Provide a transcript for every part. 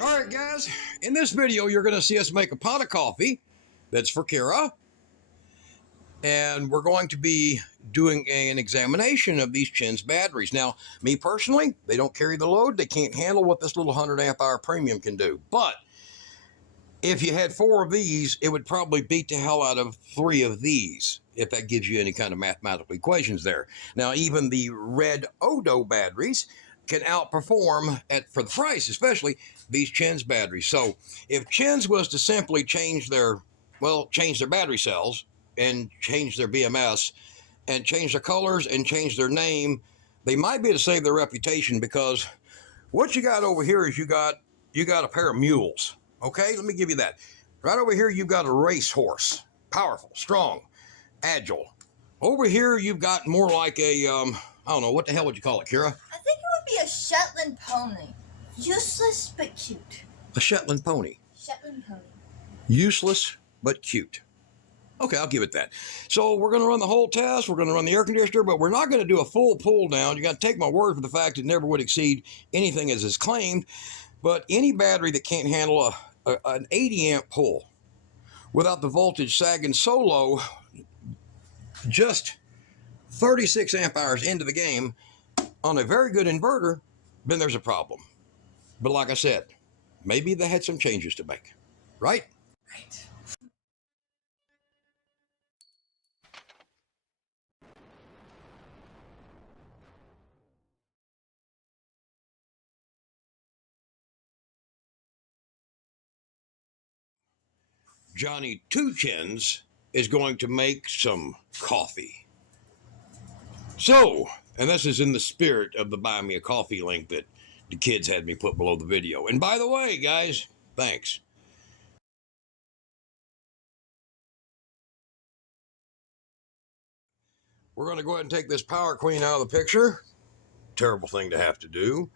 All right, guys, in this video, you're going to see us make a pot of coffee that's for Kira. And we're going to be doing an examination of these CHINS batteries. Now, me personally, they don't carry the load. They can't handle what this little 100 amp hour premium can do. But if you had 4 of these, it would probably beat the hell out of 3 of these, if that gives you any kind of mathematical equations there. Now, even the red Odo batteries can outperform for the price, especially these CHINS batteries. So if CHINS was to simply change their battery cells and change their BMS and change their colors and change their name, they might be able to save their reputation, because what you got over here is you got a pair of mules. Okay, let me give you that. Right over here, you've got a racehorse, powerful, strong, agile. Over here, you've got more like a, I don't know, what the hell would you call it, Kira? I think it would be a Shetland pony. Useless but cute. A Shetland pony. Shetland pony. Useless but cute. Okay, I'll give it that. So we're going to run the whole test. We're going to run the air conditioner, but we're not going to do a full pull down. You got to take my word for the fact it never would exceed anything as is claimed. But any battery that can't handle an 80 amp pull without the voltage sagging so low, just 36 amp hours into the game on a very good inverter, then there's a problem. But like I said, maybe they had some changes to make, right? Right. Johnny Two Chins is going to make some coffee. So, and this is in the spirit of the Buy Me a Coffee link that the kids had me put below the video. And by the way, guys, thanks. We're going to go ahead and take this Power Queen out of the picture. Terrible thing to have to do.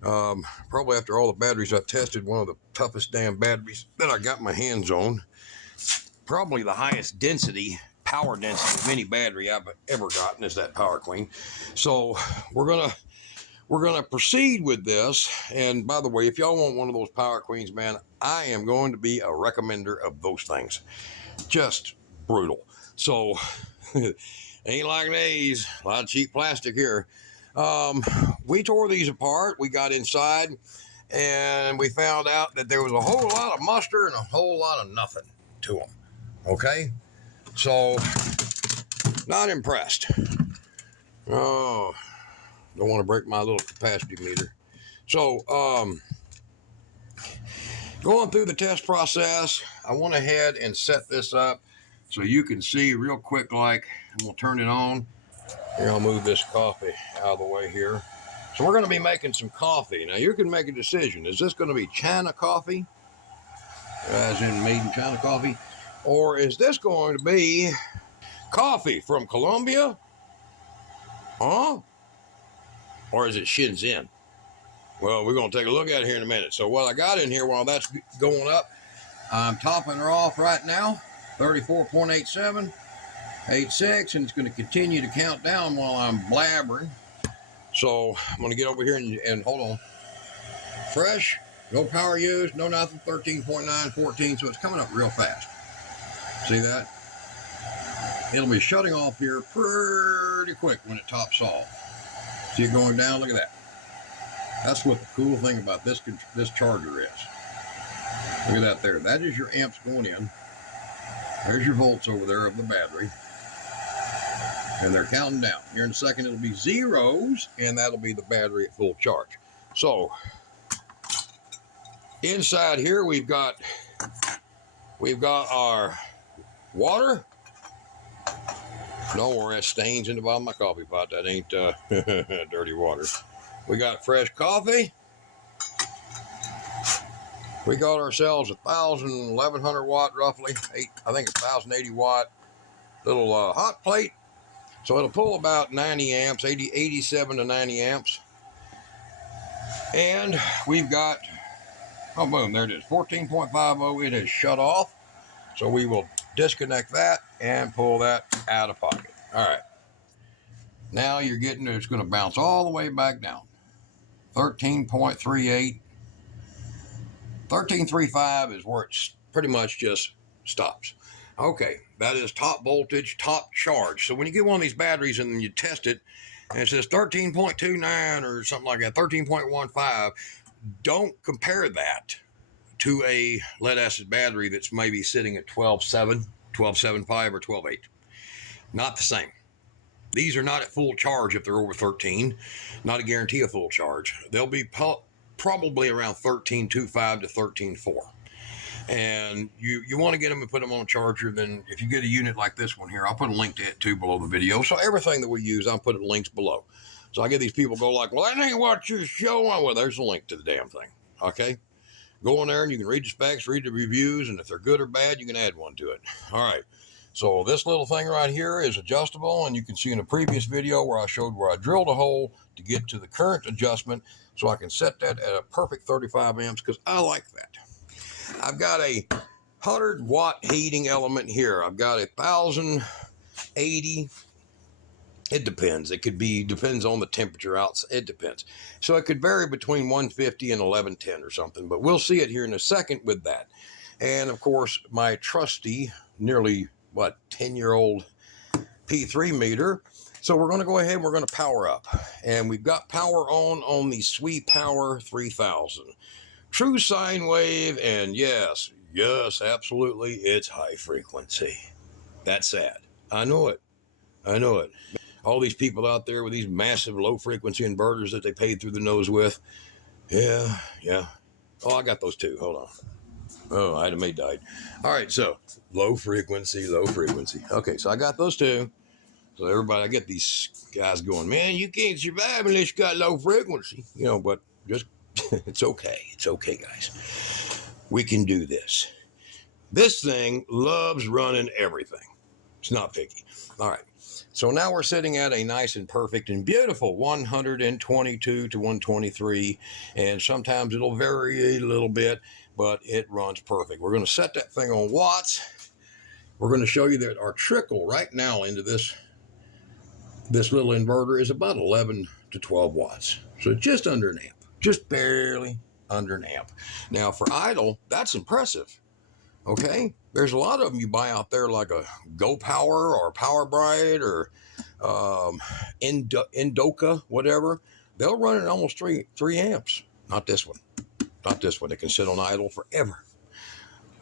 Probably after all the batteries I've tested, one of the toughest damn batteries that I got my hands on. Probably the highest density, power density of any battery I've ever gotten is that Power Queen. So we're gonna proceed with this. And by the way, if y'all want one of those Power Queens, man, I am going to be a recommender of those things. Just brutal. So ain't like these, a lot of cheap plastic here. We tore these apart. We got inside and we found out that there was a whole lot of muster and a whole lot of nothing to them. Okay, so not impressed. Oh, don't want to break my little capacity meter. So going through the test process, I went ahead and set this up so you can see real quick, like, and we'll turn it on. Here, I'll move this coffee out of the way here. So we're going to be making some coffee. Now you can make a decision. Is this going to be China coffee, as in made in China coffee? Or is this going to be coffee from Colombia? Huh? Or is it Shenzhen? Well, we're going to take a look at it here in a minute. So what I got in here while that's going up, I'm topping her off right now, 34.87, 86, and it's going to continue to count down while I'm blabbering. So I'm going to get over here and hold on. Fresh, no power used, no nothing, 13.9, 14, so it's coming up real fast. See that? It'll be shutting off here pretty quick when it tops off. See it going down? Look at that. That's what the cool thing about this charger is. Look at that there. That is your amps going in. There's your volts over there of the battery. And they're counting down. Here in a second it'll be zeros, and that'll be the battery at full charge. So inside here we've got our water. No more stains in the bottom of my coffee pot. That ain't dirty water. We got fresh coffee. We got ourselves 1,100 watt, roughly, I think 1,080 watt little hot plate. So it'll pull about 90 amps, 87 to 90 amps. And we've got, oh boom, there it is, 14.50. It is shut off. So we will disconnect that and pull that out of pocket. All right. Now you're getting, it's going to bounce all the way back down. 13.38. 13.35 is where it's pretty much just stops. Okay, that is top voltage, top charge. So when you get one of these batteries and you test it, and it says 13.29 or something like that, 13.15, don't compare that to a lead acid battery that's maybe sitting at 12.7, 12.75, or 12.8. Not the same. These are not at full charge if they're over 13. Not a guarantee of full charge. They'll be probably around 13.25 to 13.4. And you want to get them and put them on a charger. Then if you get a unit like this one here, I'll put a link to it too below the video. So everything that we use, I'll put links below. So I get these people go like, well, that ain't what you're showing. Well, there's a link to the damn thing. Okay. Go in there and you can read the specs, read the reviews, and if they're good or bad, you can add one to it. All right. So this little thing right here is adjustable, and you can see in a previous video where I showed where I drilled a hole to get to the current adjustment, so I can set that at a perfect 35 amps because I like that. I've got a 100-watt heating element here. I've got 1,080. It depends. It could be, depends on the temperature out. It depends. So it could vary between 150 and 1110 or something, but we'll see it here in a second with that. And of course, my trusty, nearly, 10-year-old P3 meter. So we're going to go ahead and we're going to power up. And we've got power on the Sweet Power 3000. True sine wave, and yes, absolutely, it's high frequency. That's sad. I know it. All these people out there with these massive low frequency inverters that they paid through the nose with. Yeah. Oh, I got those too. Hold on. Oh, Ida May died. All right, so low frequency. Okay, so I got those two. So everybody, I get these guys going, man, you can't survive unless you got low frequency. But just, it's okay. It's okay, guys. We can do this. This thing loves running everything. It's not picky. All right. So now we're sitting at a nice and perfect and beautiful 122 to 123. And sometimes it'll vary a little bit, but it runs perfect. We're going to set that thing on watts. We're going to show you that our trickle right now into this little inverter is about 11 to 12 watts. So just under an amp, just barely under an amp. Now for idle, that's impressive. Okay, there's a lot of them you buy out there like a Go Power or Power Bright or Indoka, whatever. They'll run at almost 3 amps. Not this one. It can sit on idle forever.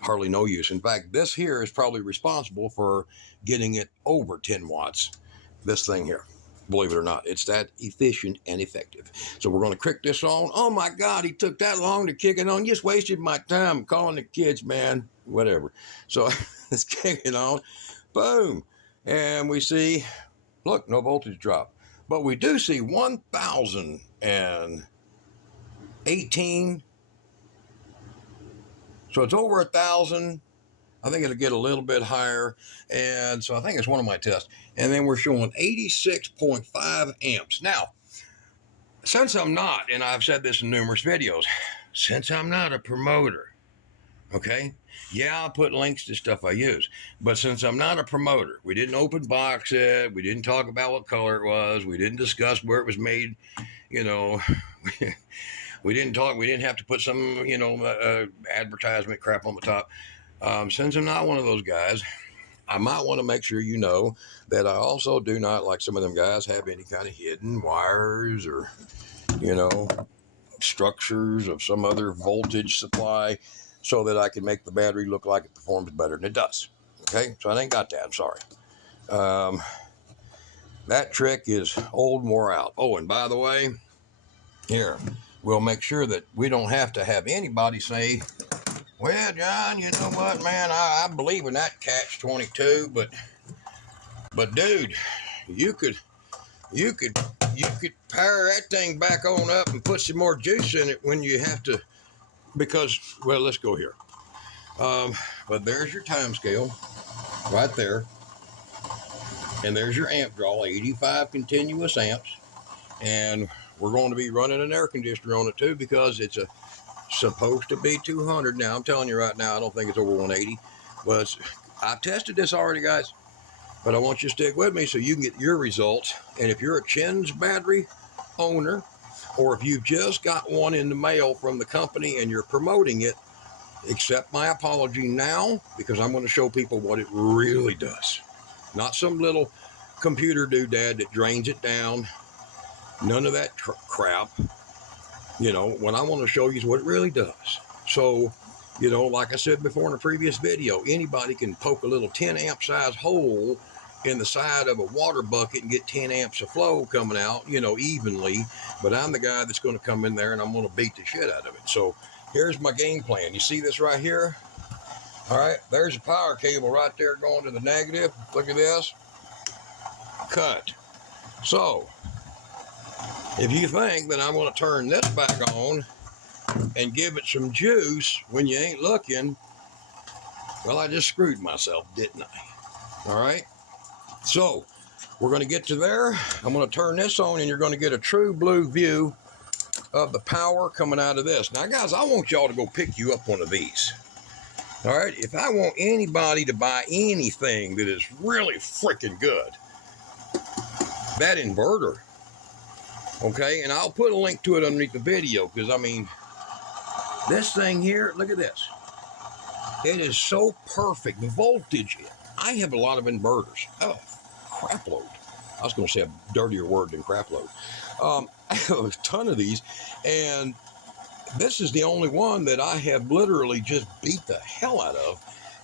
Hardly no use. In fact, this here is probably responsible for getting it over 10 watts. This thing here, believe it or not, it's that efficient and effective. So we're going to kick this on. Oh my God, he took that long to kick it on. You just wasted my time calling the kids, man. Whatever. So let's kick it on. Boom. And we see, look, no voltage drop. But we do see 1,018. So it's over 1,000. I think it'll get a little bit higher. And so I think it's one of my tests. And then we're showing 86.5 amps. Now, since I'm not, and I've said this in numerous videos, since I'm not a promoter, okay? Yeah, I'll put links to stuff I use. But since I'm not a promoter, we didn't open box it. We didn't talk about what color it was. We didn't discuss where it was made. We didn't have to put some, advertisement crap on the top. Since I'm not one of those guys, I might want to make sure you know that I also do not, like some of them guys, have any kind of hidden wires or, structures of some other voltage supply so that I can make the battery look like it performs better than it does. Okay, so I ain't got that. I'm sorry. That trick is old and wore out. Oh, and by the way, here, we'll make sure that we don't have to have anybody say, well, John, you know what, man, I believe in that catch-22, but dude, you could power that thing back on up and put some more juice in it when you have to, because, well, let's go here. But there's your time scale right there. And there's your amp draw, 85 continuous amps. And we're going to be running an air conditioner on it too, because it's supposed to be 200. Now, I'm telling you right now, I don't think it's over 180. But I've tested this already, guys. But I want you to stick with me so you can get your results. And if you're a CHINS battery owner, or if you've just got one in the mail from the company and you're promoting it, accept my apology now, because I'm going to show people what it really does. Not some little computer doodad that drains it down. None of that crap. You know, what I want to show you is what it really does. So, you know, like I said before in a previous video, anybody can poke a little 10 amp size hole in the side of a water bucket and get 10 amps of flow coming out, you know, evenly. But I'm the guy that's going to come in there and I'm going to beat the shit out of it. So here's my game plan. You see this right here? All right, there's a power cable right there going to the negative. Look at this. Cut. So if you think that I'm going to turn this back on and give it some juice when you ain't looking, well, I just screwed myself, didn't I? All right. So we're going to get to there. I'm going to turn this on and you're going to get a true blue view of the power coming out of this. Now, guys, I want y'all to go pick you up one of these. All right. If I want anybody to buy anything that is really freaking good, that inverter. Okay. And I'll put a link to it underneath the video because, I mean, this thing here, look at this. It is so perfect. The voltage, I have a lot of inverters. Oh, crap load. I was going to say a dirtier word than crap load. I have a ton of these, and this is the only one that I have literally just beat the hell out of.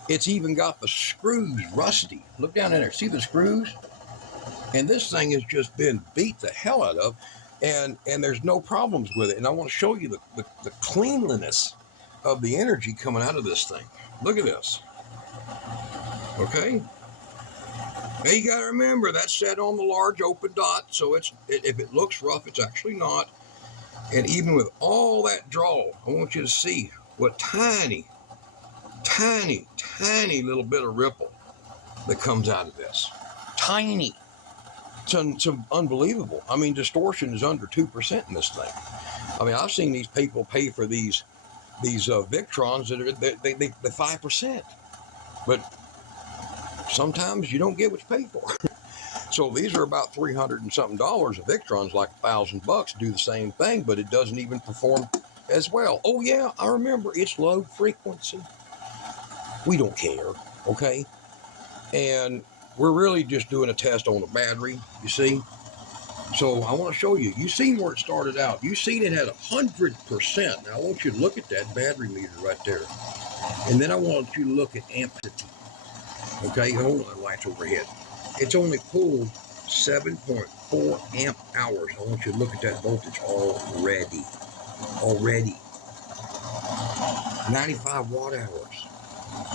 It's even got the screws rusty. Look down in there. See the screws? And this thing has just been beat the hell out of, and there's no problems with it. And I want to show you the cleanliness of the energy coming out of this thing. Look at this. Okay. Now you got to remember that's set on the large open dot, so if it looks rough, it's actually not. And even with all that draw, I want you to see what tiny little bit of ripple that comes out of this. Tiny. It's unbelievable. I mean, distortion is under 2% in this thing. I mean, I've seen these people pay for these Victrons that are the 5%, but sometimes you don't get what you pay for. So these are about $300 and something. A Victron's like $1,000 do the same thing, but it doesn't even perform as well. Oh yeah, I remember, it's low frequency. We don't care, okay? And we're really just doing a test on the battery, you see? So I want to show you. You've seen where it started out. You've seen it at 100%. Now I want you to look at that battery meter right there. And then I want you to look at amplitude. Okay, hold on, lights overhead. It's only pulled 7.4 amp hours. I want you to look at that voltage already. 95 watt hours.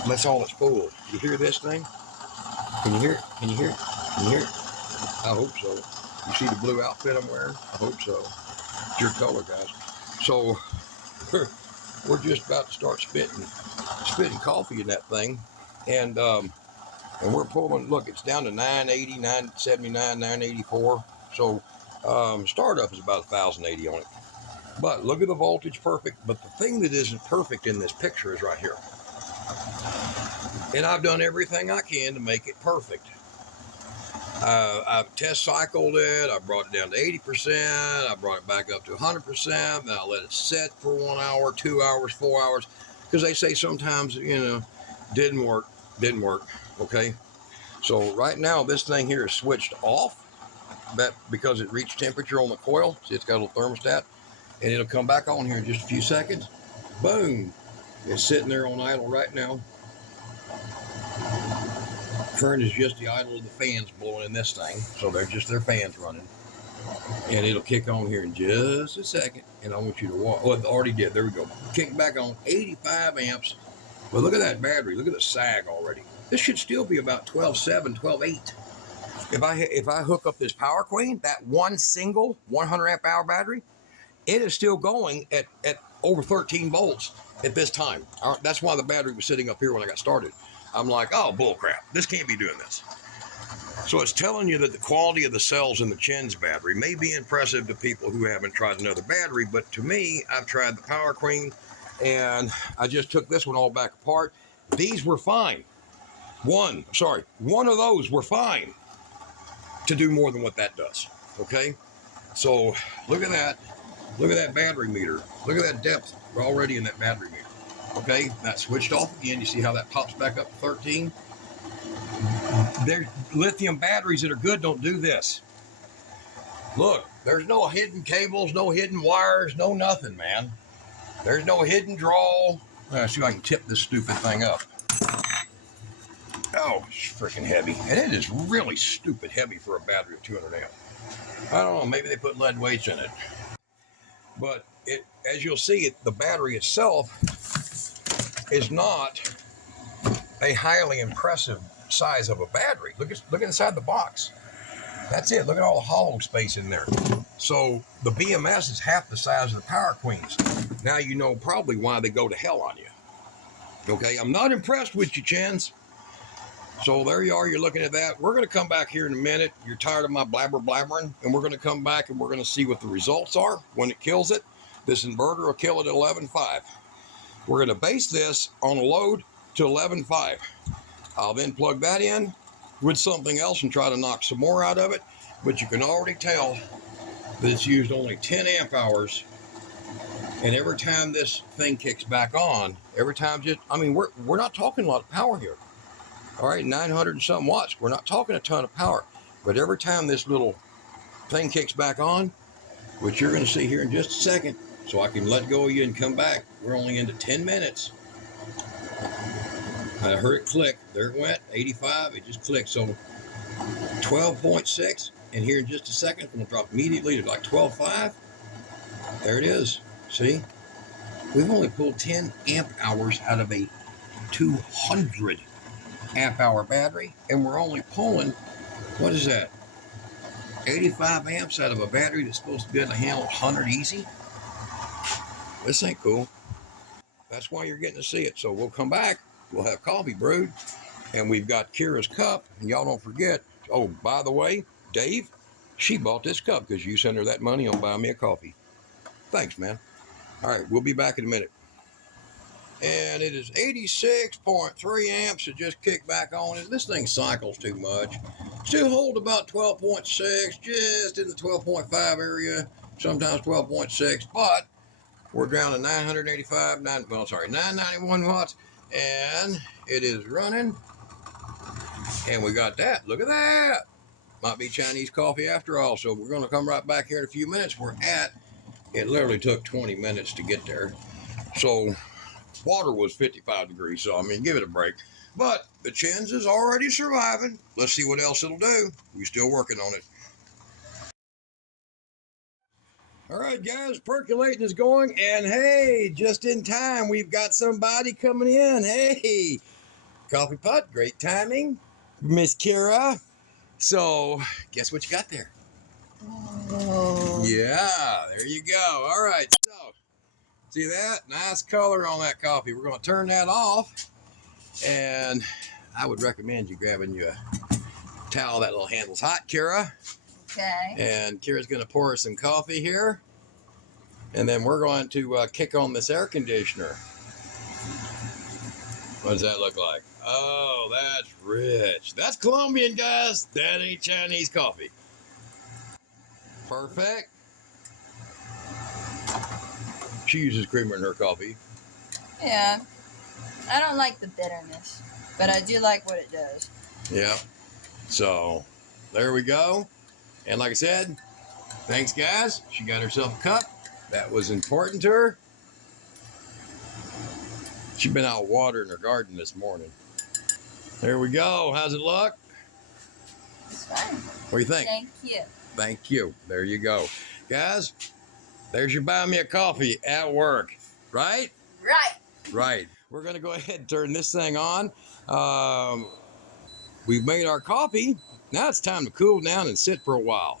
That's all it's pulled. You hear this thing? Can you hear it? Can you hear it? Can you hear it? I hope so. You see the blue outfit I'm wearing? I hope so. It's your color, guys. So we're just about to start spitting coffee in that thing, and we're pulling. Look, it's down to 980, 979, 984. So startup is about 1,080 on it. But look at the voltage, perfect. But the thing that isn't perfect in this picture is right here. And I've done everything I can to make it perfect. I've test cycled it. I brought it down to 80%. I brought it back up to 100%. Then I let it set for 1 hour, 2 hours, 4 hours. Because they say sometimes, you know, didn't work. Okay. So right now, this thing here is switched off. That because it reached temperature on the coil. See, it's got a little thermostat. And it'll come back on here in just a few seconds. Boom. It's sitting there on idle right now. Current is just the idle of the fans blowing in this thing. So they're just their fans running. And it'll kick on here in just a second. And I want you to watch. Oh, it already did. There we go. Kick back on 85 amps. Well, look at that battery. Look at the sag already. This should still be about 12.7, 12.8. If I hook up this Power Queen, that one single 100 amp hour battery, it is still going at over 13 volts at this time. That's why the battery was sitting up here when I got started. I'm like, oh, bull crap. This can't be doing this. So it's telling you that the quality of the cells in the CHINS battery may be impressive to people who haven't tried another battery, but to me, I've tried the Power Queen, and I just took this one all back apart. These were fine. One of those were fine to do more than what that does, okay? So look at that. Look at that battery meter. Look at that depth already in that battery meter. Okay, that switched off again. You see how that pops back up to 13? Their lithium batteries that are good don't do this. Look, there's no hidden cables, no hidden wires, no nothing, man. There's no hidden draw. Let's see if I can tip this stupid thing up. Oh, it's freaking heavy. And it is really stupid heavy for a battery of 200 amp. I don't know, maybe they put lead weights in it. But it, as you'll see, the battery itself is not a highly impressive size of a battery. Look inside the box. That's it. Look at all the hollow space in there. So the BMS is half the size of the Power Queens. Now you know probably why they go to hell on you. Okay, I'm not impressed with you, CHINS. So there you are, you're looking at that. We're going to come back here in a minute. You're tired of my blabbering, and we're going to come back and we're going to see what the results are when it kills it. This inverter will kill it at 11.5. We're going to base this on a load to 11.5. I'll then plug that in with something else and try to knock some more out of it. But you can already tell that it's used only 10 amp hours. And every time this thing kicks back on, every time we're not talking a lot of power here. All right, 900 and something watts. We're not talking a ton of power. But every time this little thing kicks back on, which you're going to see here in just a second, so I can let go of you and come back. We're only into 10 minutes. I heard it click. There it went, 85. It just clicked. So 12.6. And here in just a second, it's going to drop immediately to like 12.5. There it is. See? We've only pulled 10 amp hours out of a 200 amp hour battery, and we're only pulling, what is that, 85 amps out of a battery that's supposed to be able to handle 100 easy. This ain't cool. That's why you're getting to see it. So we'll come back, we'll have coffee brewed, and we've got Kira's cup, and y'all don't forget, oh, by the way, Dave, she bought this cup because you sent her that money on buying me a coffee. Thanks, man. All right, we'll be back in a minute. And it is 86.3 amps. It just kicked back on. And this thing cycles too much. Still hold about 12.6, just in the 12.5 area, sometimes 12.6, but we're down to 991 watts, and it is running. And we got that. Look at that. Might be Chinese coffee after all. So we're going to come right back here in a few minutes. It literally took 20 minutes to get there. So water was 55 degrees, so I mean, give it a break. But the CHINS is already surviving. Let's see what else it'll do. We're still working on it. All right, guys, percolating is going, and hey, just in time, we've got somebody coming in. Hey, coffee pot, great timing, Miss Kira. So, guess what you got there? Oh. Yeah, there you go. All right, so see that? Nice color on that coffee. We're going to turn that off. And I would recommend you grabbing you a towel. That little handle's hot, Kira. Okay. And Kira's going to pour her some coffee here. And then we're going to kick on this air conditioner. What does that look like? Oh, that's rich. That's Colombian, guys. That ain't Chinese coffee. Perfect. She uses creamer in her coffee. Yeah. I don't like the bitterness, but I do like what it does. Yeah. So, there we go. And like I said, thanks, guys. She got herself a cup. That was important to her. She's been out watering her garden this morning. There we go. How's it look? It's fine. What do you think? Thank you. Thank you. There you go. Guys, there's your buy me a coffee at work. Right? Right. Right. We're going to go ahead and turn this thing on. We've made our coffee. Now it's time to cool down and sit for a while.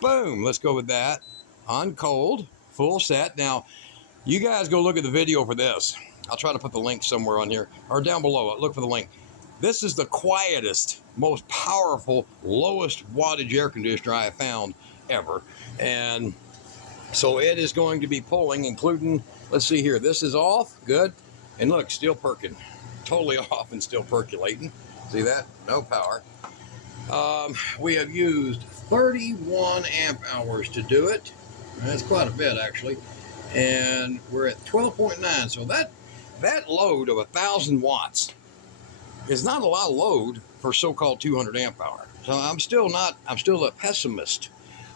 Boom. Let's go with that. On cold, full set. Now, you guys go look at the video for this. I'll try to put the link somewhere on here or down below. Look for the link. This is the quietest, most powerful, lowest wattage air conditioner I have found ever. And so it is going to be pulling, including, let's see here, this is off, good. And look, still perking, totally off and still percolating. See that? No power. We have used 31 amp hours to do it. That's quite a bit, actually. And we're at 12.9, so that load of 1,000 watts is not a lot of load for so-called 200 amp hour. So I'm still a pessimist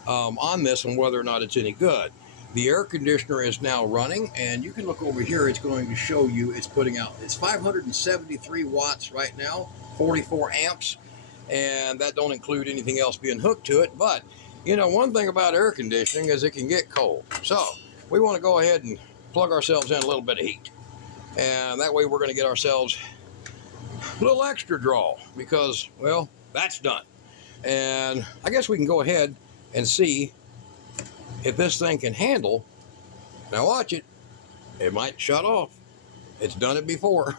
on this and whether or not it's any good. The air conditioner is now running, and you can look over here. It's going to show you it's putting out, it's 573 watts right now, 44 amps, and that don't include anything else being hooked to it. But, you know, one thing about air conditioning is it can get cold. So we want to go ahead and plug ourselves in a little bit of heat. And that way we're going to get ourselves a little extra draw because, well, that's done. And I guess we can go ahead and see if this thing can handle. Now watch it. It might shut off. It's done it before.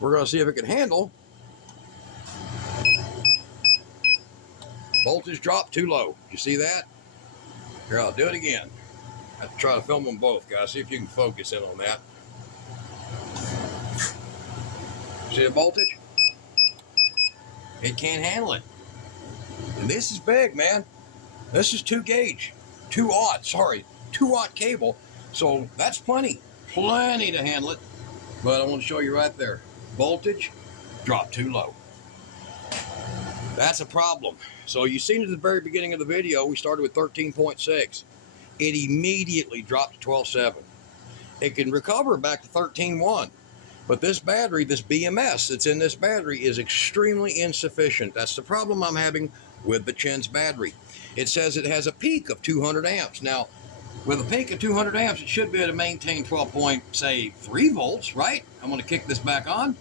We're going to see if it can handle. Voltage drop too low. You see that? Here, I'll do it again. I have to try to film them both, guys. See if you can focus in on that. See the voltage? It can't handle it. And this is big, man. This is 2 watt cable. So that's plenty to handle it. But I want to show you right there. Voltage dropped too low. That's a problem. So you seen at the very beginning of the video, we started with 13.6. It immediately dropped to 12.7. It can recover back to 13.1. But this battery, this BMS that's in this battery is extremely insufficient. That's the problem I'm having with the CHINS battery. It says it has a peak of 200 amps. Now, with a peak of 200 amps, it should be able to maintain 12.3 volts, right? I'm going to kick this back on.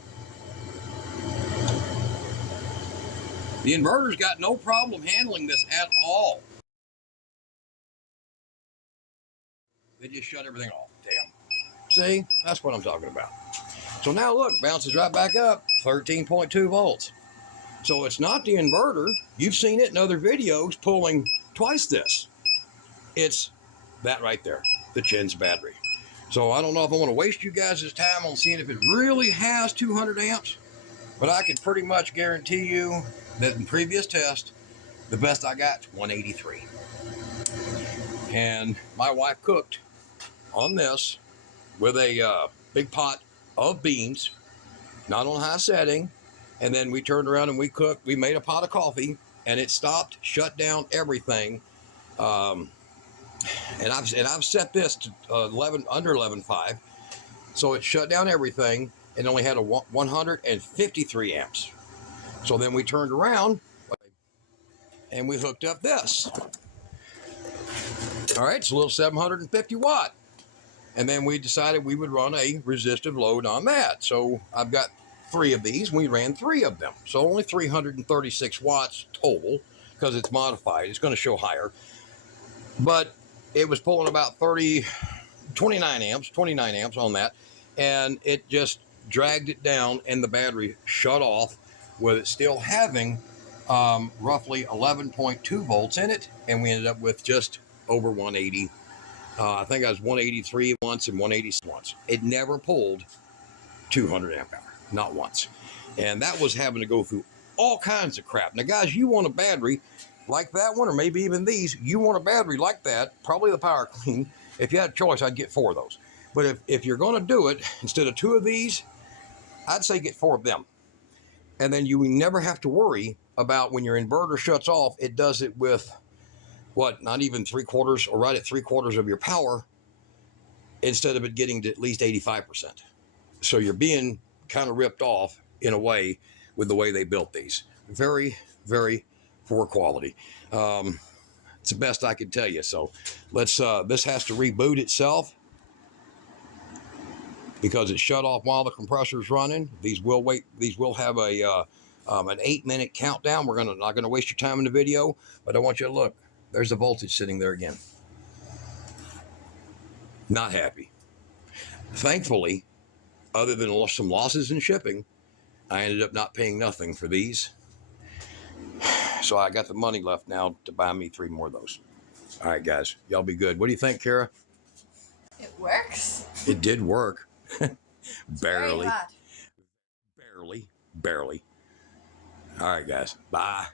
The inverter's got no problem handling this at all. They just shut everything off. Damn. See? That's what I'm talking about. So now look, bounces right back up, 13.2 volts. So it's not the inverter. You've seen it in other videos pulling twice this. It's that right there, the CHINS battery. So I don't know if I want to waste you guys' time on seeing if it really has 200 amps, but I can pretty much guarantee you that in previous tests, the best I got is 183. And my wife cooked on this with a big pot of beans, not on high setting, and then we turned around and we cooked. We made a pot of coffee, and it stopped, shut down everything. And I've set this to under 11.5, so it shut down everything and only had a 153 amps. So then we turned around and we hooked up this. All right, it's a little 750 watt. And then we decided we would run a resistive load on that. So I've got 3 of these. We ran 3 of them. So only 336 watts total because it's modified. It's going to show higher. But it was pulling about 29 amps on that. And it just dragged it down and the battery shut off with it still having roughly 11.2 volts in it. And we ended up with just over 180. I think I was 183 once and 180 once. It never pulled 200 amp hour, not once. And that was having to go through all kinds of crap. Now, guys, you want a battery like that one, or maybe even these. You want a battery like that, probably the Power Clean. If you had a choice, I'd get 4 of those. But if you're going to do it, instead of 2 of these, I'd say get 4 of them. And then you never have to worry about when your inverter shuts off, it does it with what, not even 3/4 or right at 3/4 of your power instead of it getting to at least 85%. So you're being kind of ripped off in a way with the way they built these. Very, very poor quality. It's the best I could tell you. So let's, this has to reboot itself because it shut off while the compressor's running. These will wait. These will have a, an 8-minute countdown. We're not going to waste your time in the video, but I want you to look. There's the voltage sitting there again. Not happy. Thankfully, other than some losses in shipping, I ended up not paying nothing for these. So I got the money left now to buy me 3 more of those. All right, guys, y'all be good. What do you think, Kara? It works. It did work. Barely. Very hot. Barely. All right, guys. Bye.